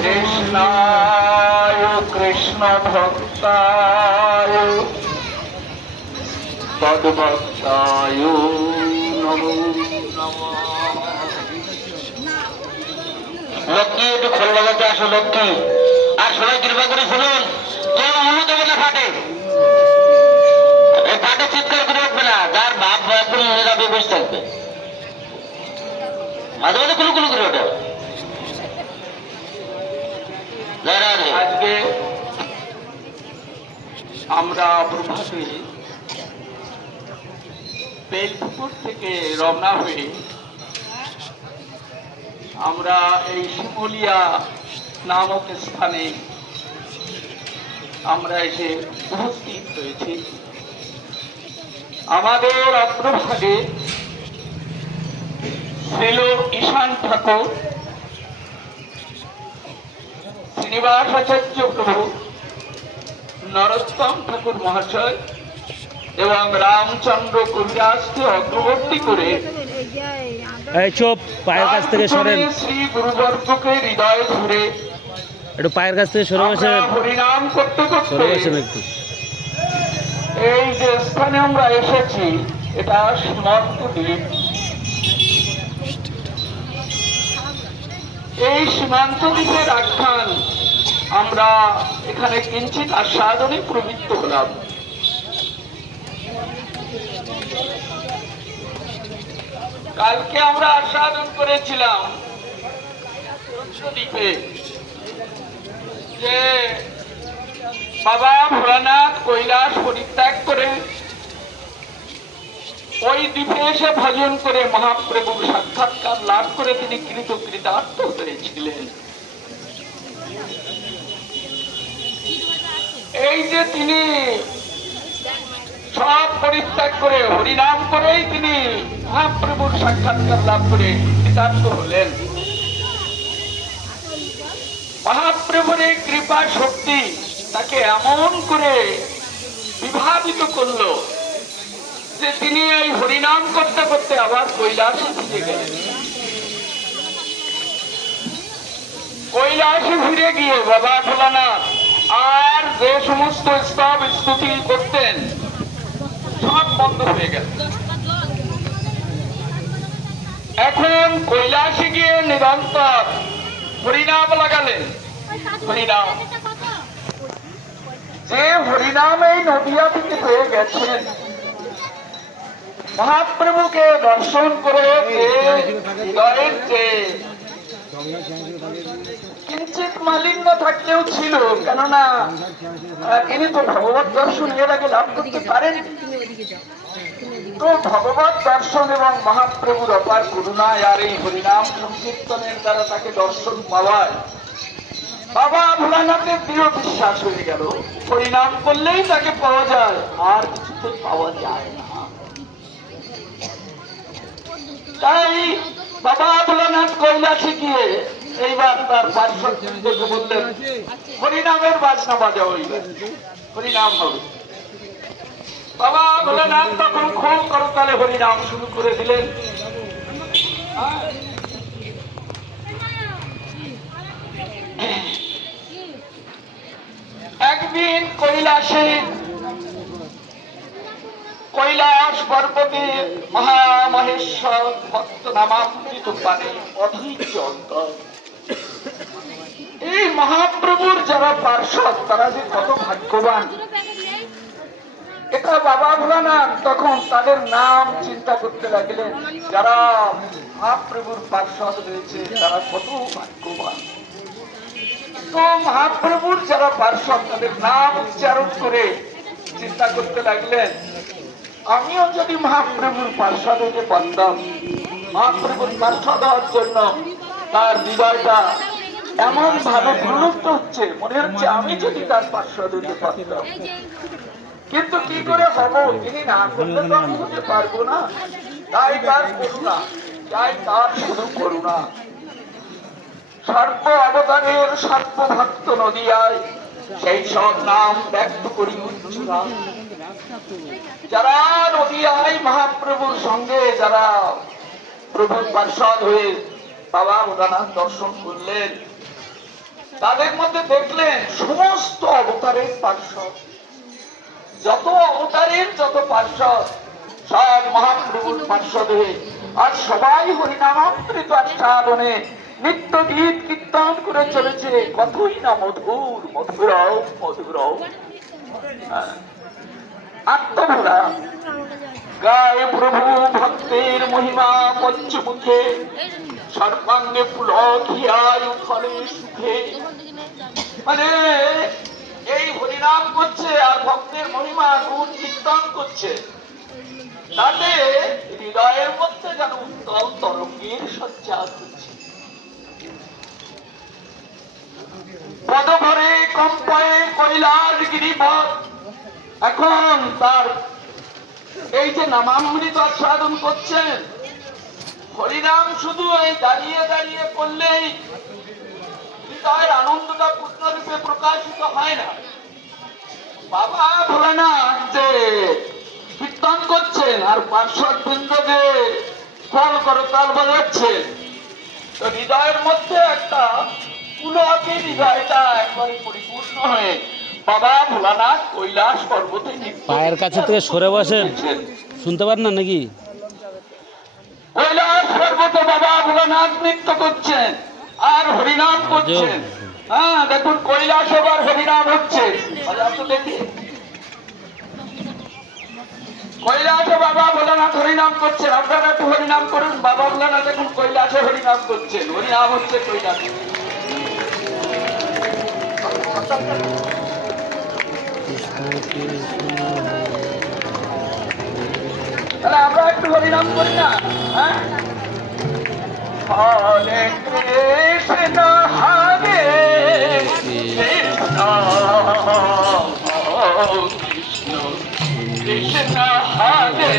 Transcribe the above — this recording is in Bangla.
কৃষ্ণায় কৃষ্ণ ভক্তায় তদ্ভক্তায় নমো নমঃ। লক্ষ্মী একটু খোল লাগাতে আসো লক্ষ্মী। আর সবাই কৃপা করে শুনুন, কেউ অনু দেবে না ফাটে, এই ফাটে চিৎকার করে উঠবে না। যার বাপ একদম মনে যাবে বসে থাকবে, মাঝে মাঝে কুলু কুলু করে ওঠে। আজকে আমরা প্রভাতে বেলপুকুর থেকে রওনা হয়ে আমরা এই শিমুলিয়া নামক স্থানে আমরা এসে উপস্থিত হয়েছি। আমাদের অগ্রভাগে ছিল ঈশান ঠাকুর, শ্রীনিবাসাচার্য প্রভু, নরোত্তম ঠাকুর মহাশয় এবং রামচন্দ্র কবিরাজকে অগ্রবর্তী করে পায়ের কাছ থেকে সরেন, শ্রী গুরুবর্গকে হৃদয়ে ধরে একটু পায়ের কাছ থেকে সরে বসেন, হরিনাম করতে করতে একটু। এই যে স্থানে আমরা এসেছি এটা সীমান্ত দ্বীপ। এই সীমান্ত দ্বীপের আখ্যান আমরা এখানে কিঞ্চিত আস্বাদনে প্রবৃত্ত হলাম। কালকে আমরা আস্বাদন করেছিলাম দ্বীপে যে বাবা ভোলানাথ কৈলাস পরিত্যাগ করে ওই দ্বীপে এসে ভজন করে মহাপ্রভুর সাক্ষাৎকার লাভ করে তিনি কৃতার্থ হয়েছিলেন। এই যে তিনি সব পরিত্যাগ করে হরিনাম করেই তিনি মহাপ্রভুর সাক্ষাৎকার লাভ করে কৃতার্থ হলেন। মহাপ্রভুর এই কৃপা শক্তি তাকে এমন করে বিভাবিত করলো যে তিনি এই হরিনাম করতে করতে আবার কৈলাসে ফিরে গেলেন। কৈলাসে ফিরে গিয়ে বাবা ভোলানাথ আর যে সমস্ত স্তব স্তুতি করতেন সব বন্ধ হয়ে গেল। এখন কৈলাসে গিয়ে নিরন্তর হরিনাম লাগালেন। হরিনাম, যে হরিনাম এই নদিয়া থেকে পেয়ে গেছেন, মহাপ্রভুকে দর্শন করে হৃদয়ের যে কিঞ্চিত মালিন্য থাকলেও ছিল, কেননা তিনি তো ভগবত দর্শন এর আগে লাভ করতে পারেন। তো ভগবত দর্শন এবং মহাপ্রভুর অপার করুণায় আর এই হরিনাম সংকীর্তনের দ্বারা তাকে দর্শন পাওয়ায় বাবা ভোলানাথের দৃঢ় বিশ্বাস হয়ে গেল, হরিনাম করলেই তাকে পাওয়া যায়, আর কিছুতে পাওয়া যায় না। তাই বাবা ভোলানাথ কৈলাসে গিয়ে এইবার তার পার্শ্বদেরকে বললেন হরিনামের বাজনা বাজা হইবে, হরিনাম হবে। বাবা ভোলানাথ তখন খুব করতালে হরিনাম শুরু করে দিলেন। একদিন কৈলাস পর্বতে মহামহেশ্বর ভক্ত নামামৃত পানে অধৈর্য অন্তর, এই মহাপ্রভুর যারা পার্ষদ তারা যে কত ভাগ্যবান, এটা বাবা ভোলানাথ তখন তাদের নাম চিন্তা করতে লাগলেন। যারা মহাপ্রভুর পার্ষদ রয়েছে তারা কত ভাগ্যবান। তো মহাপ্রভুর যারা পার্ষদ তাদের নাম উচ্চারণ করে চিন্তা করতে লাগলেন, আমিও যদি মহাপ্রভুর পার্ষদ হতে পারতাম। মহাপ্রভুর পার্ষদ হওয়ার জন্য তার হৃদয়টা এমন ভাবে প্রলুব্ধ হচ্ছে, মনে হচ্ছে আমি যদি তার পার্ষদ হতে পারতাম। কিন্তু কি করে হবো, তিনি না করলে তো আমি হতে পারবো না। তাই তার করুণা, তাই তার শুধু করুণা। সর্ব অবদানের সর্বভক্ত নদিয়ায় সেই সব নাম ব্যক্ত করি উচ্চরা। যারা নদিয়ায় মহাপ্রভুর সঙ্গে যারা প্রভুর পার্ষদ হয়ে বাবা ভোলানাথ দর্শন করলেন, তাদের মধ্যে দেখলেন সমস্ত অবতারের পার্শ্বদ, যত অবতারের যত পার্শ্বদ সব মহাপ্রভুর পার্শ্বদে, আর সবাই হরিনামামৃত আস্বাদনে নিত্য গীত কীর্তন করে চলেছে। কতই না মধুর, মধুরও মধুরও। আত্মভরা গায়ে প্রভু ভক্তের মহিমা পঞ্চমুখে, সর্বাঙ্গে পুলকিয়ায় ফলে সুখে। মানে এই হরিনাম করছে আর ভক্তের মহিমা গুণ কীর্তন করছে, তাতে হৃদয়ের মধ্যে যেন উত্তল তরঙ্গের সঞ্চার হচ্ছে। পদভরে কম্পয়ে কৈলাস গিরিপথ। এখন তার এই যে নামামৃত আস্বাদন করছেন, হরিনাম শুধু এই দাঁড়িয়ে দাঁড়িয়ে করলেই হৃদয়ের আনন্দটা পূর্ণরূপে প্রকাশিত হয় না। বাবা ভোলানাথ যে কীর্তন করছেন আর পার্শ্বদ বৃন্দকে ফল করতাল বাজাচ্ছেন, তো হৃদয়ের মধ্যে একটা পুলকে হৃদয়টা একবারে পরিপূর্ণ হয়ে বাবা ভোলানাথ কৈলাস পর্বতে পায়ের কাছে থেকে সরে বসেন, শুনতে পারেন না নাকি? কৈলাস পর্বতে বাবা ভোলানাথ নৃত্য করছেন আর হরিনাম করছেন। হ্যাঁ, দেখুন কৈলাস এবার হরিনাম হচ্ছে। দেখি কৈলাসে বাবা ভোলানাথ হরিনাম করছেন। আপনারা একটু হরিনাম করুন। বাবা ভোলানাথ এখন কৈলাসে হরিনাম করছেন, হরিনাম হচ্ছে কৈলাসে। তাহলে আমরা একটু হরিনাম করি না? হ্যাঁ, হরে কৃষ্ণ হরে কৃষ্ণ কৃষ্ণ কৃষ্ণ হরে